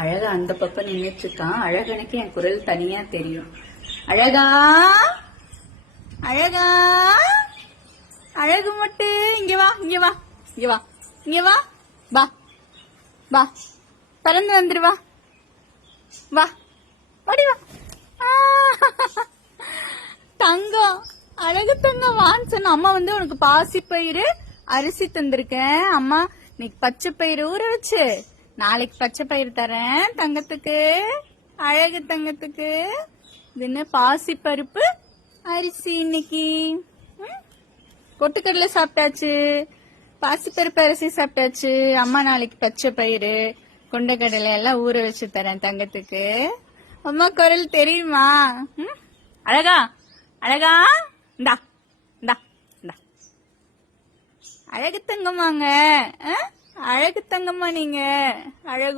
அழகா அந்த பக்கம் நின்றுட்டு இருக்கான். அழகனுக்கு என் குரல் தனியா தெரியும். அழகா அழகா அழகு மட்டும் இங்க வா, இங்க வா, இங்க வா, இங்க வா, வா வா, பறந்து வந்துருவா, வா, வாடி வா. தங்கம், அழகு தங்கம் வான்னு சொன்ன அம்மா உனக்கு பாசிப்பயிறு அரிசி தந்திருக்கேன். அம்மா இன்னைக்கு பச்சை பயிறு ஊற வச்சு நாளைக்கு பச்சை பயிறு தரேன் தங்கத்துக்கு, அழகு தங்கத்துக்கு. இது பாசி பருப்பு அரிசி. இன்னைக்கு பொட்டுக்கடலை சாப்பிட்டாச்சு, பாசிப்பருப்பு அரிசி சாப்பிட்டாச்சு. அம்மா நாளைக்கு பச்சை பயிறு கொண்டைக்கடலை எல்லாம் ஊற வச்சு தரேன் தங்கத்துக்கு. அம்மா குரல் தெரியுமா? அழகா அழகா இந்தா இந்தா இந்தா. அழகு தங்கம்மாங்க, அழகு தங்கம்மா நீங்க. அழகு